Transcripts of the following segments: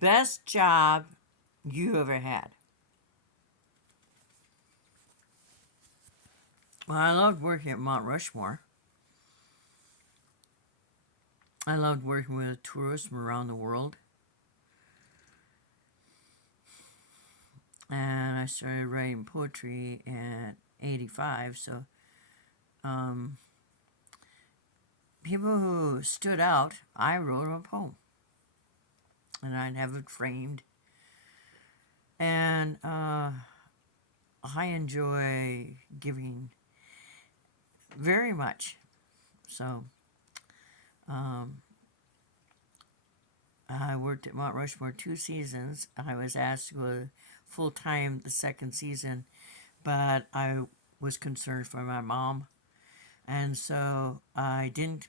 Best job you ever had? Well, I loved working at Mount Rushmore. I loved working with tourists from around the world. And I started writing poetry at 85. So, um, people who stood out, I wrote them a poem. And I'd have it framed. And I enjoy giving very much. So, um, I worked at Mount Rushmore 2 seasons. I was asked to go full time the second season, but I was concerned for my mom. And so I didn't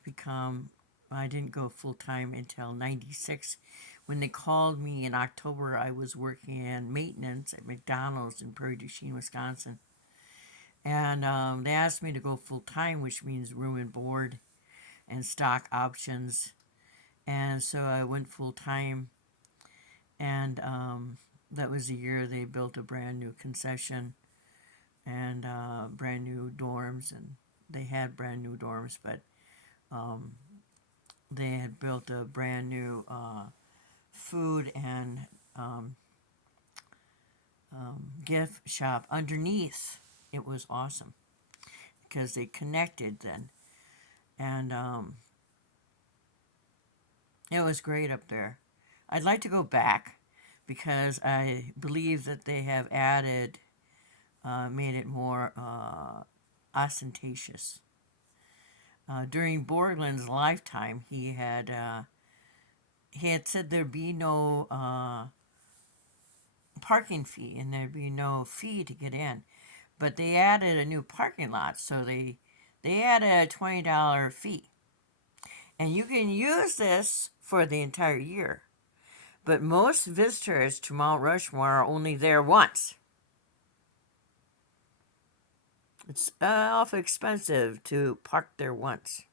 go full time until 96. When they called me in October, I was working in maintenance at McDonald's in Prairie du Chien, Wisconsin. And they asked me to go full time, which means room and board and stock options. And so I went full time. And that was the year they built a brand new concession and brand new dorms. And they had brand new dorms, but um, they had built a brand new food and um, gift shop underneath. It was awesome because they connected then. And it was great up there. I'd like to go back because I believe that they have added, made it more ostentatious. During Borgland's lifetime, he had said there'd be no parking fee and there'd be no fee to get in, but they added a new parking lot, so they added a $20 fee, and you can use this for the entire year. But most visitors to Mount Rushmore are only there once. It's awful expensive to park there once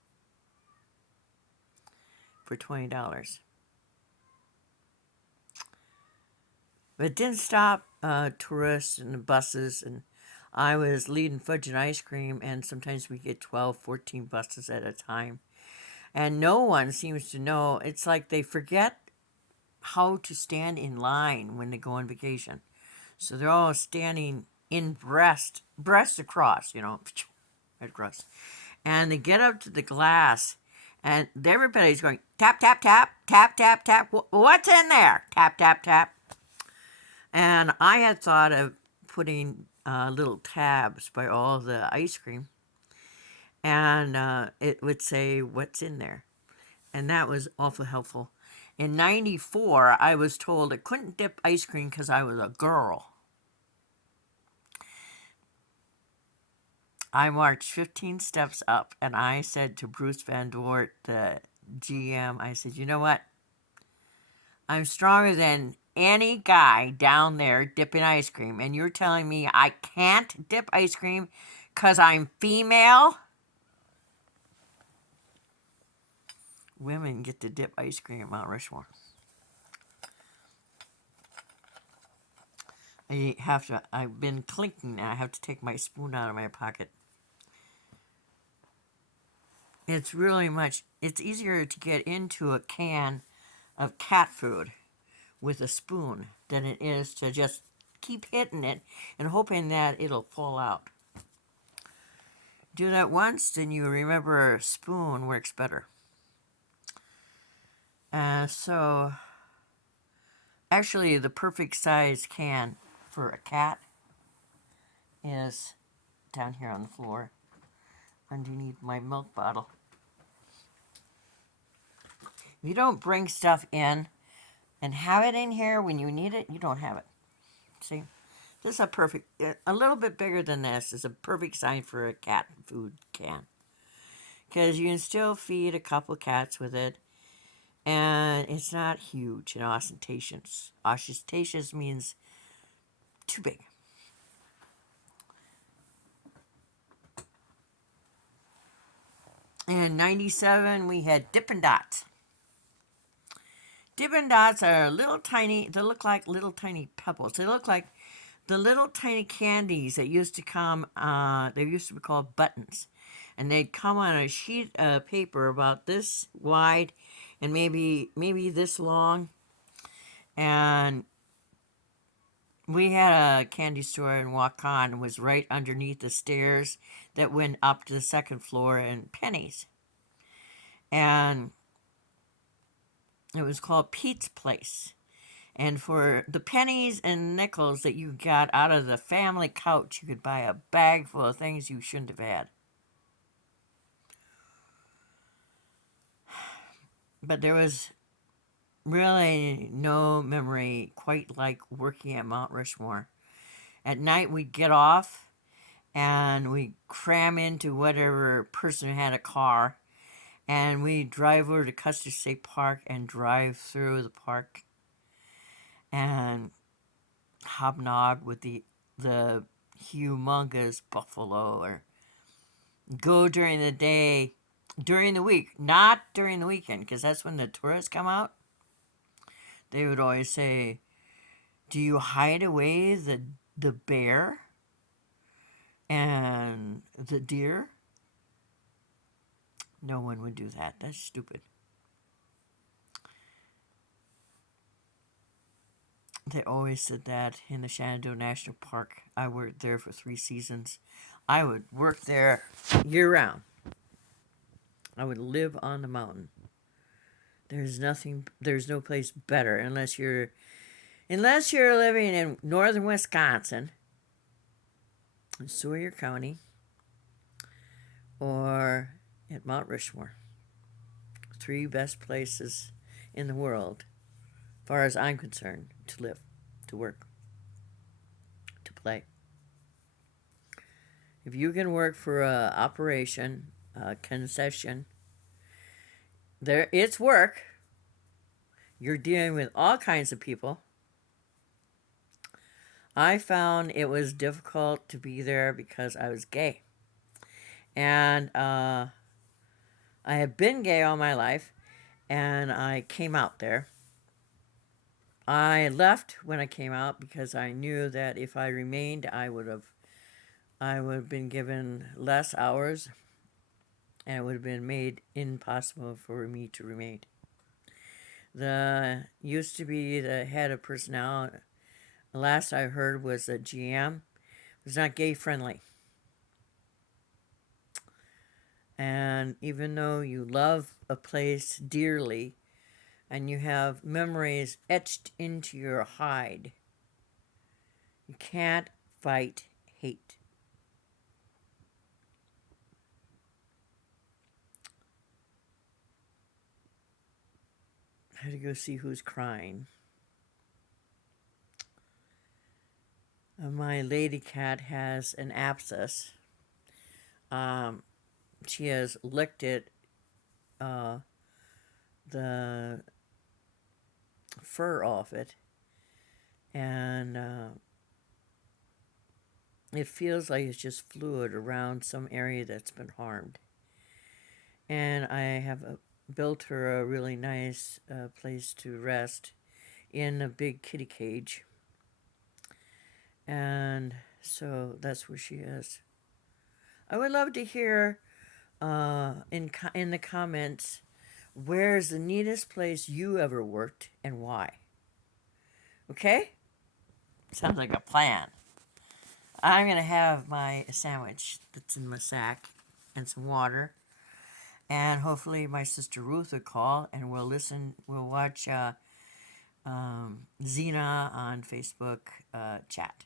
for $20. But it didn't stop tourists and the buses. And I was leading Fudge and Ice Cream, and sometimes we get 12, 14 buses at a time. And no one seems to know. It's like they forget how to stand in line when they go on vacation. So they're all standing in breast across, right across. And they get up to the glass, and everybody's going tap, tap, tap, tap, tap, tap. What's in there? Tap, tap, tap. And I had thought of putting little tabs by all the ice cream, and it would say what's in there. And that was awful helpful. In 94, I was told I couldn't dip ice cream because I was a girl. I marched 15 steps up and I said to Bruce Van Dort, the GM, I said, you know what? I'm stronger than any guy down there dipping ice cream, and you're telling me I can't dip ice cream because I'm female? Women get to dip ice cream at Mount Rushmore. I've been clinking now. I have to take my spoon out of my pocket. It's easier to get into a can of cat food with a spoon than it is to just keep hitting it and hoping that it'll fall out. Do that once, then you remember a spoon works better. So, actually, the perfect size can for a cat is down here on the floor underneath my milk bottle. If you don't bring stuff in and have it in here when you need it, you don't have it. See? This is a little bit bigger than this is a perfect size for a cat food can. Because you can still feed a couple cats with it. And it's not huge and ostentatious. Ostentatious means too big. In 97, we had Dippin' Dots. Dippin' Dots are little tiny, they look like little tiny pebbles. They look like the little tiny candies that used to come, they used to be called buttons. And they'd come on a sheet of paper about this wide and maybe this long. And we had a candy store in Waukon. It was right underneath the stairs that went up to the second floor in Penny's. And it was called Pete's Place. And for the pennies and nickels that you got out of the family couch, you could buy a bag full of things you shouldn't have had. But there was really no memory quite like working at Mount Rushmore. At night, we'd get off and we'd cram into whatever person had a car, and we'd drive over to Custer State Park and drive through the park and hobnob with the humongous buffalo, or go during the day, during the week, not during the weekend, because that's when the tourists come out. They would always say, "Do you hide away the bear and the deer?" No one would do that. That's stupid. They always said that in the Shenandoah National Park. I worked there for 3 seasons. I would work there year round. I would live on the mountain. There's no place better unless you're living in northern Wisconsin, in Sawyer County, or at Mount Rushmore. 3 best places in the world, as far as I'm concerned, to live, to work, to play. If you can work for a operation, a concession, it's work. You're dealing with all kinds of people. I found it was difficult to be there because I was gay. And I had been gay all my life, and I came out there. I left when I came out because I knew that if I remained, I would have been given less hours, and it would have been made impossible for me to remain. The used to be the head of personnel, the last I heard was that GM was not gay friendly. And even though you love a place dearly and you have memories etched into your hide, you can't fight hate. I had to go see who's crying. My lady cat has an abscess. She has licked it, the fur off it, and it feels like it's just fluid around some area that's been harmed. And I have built her a really nice place to rest in a big kitty cage. And so that's where she is. I would love to hear in the comments, where's the neatest place you ever worked and why? Okay? Sounds like a plan. I'm going to have my sandwich that's in my sack and some water. And hopefully my sister Ruth will call and we'll watch Xena on Facebook chat.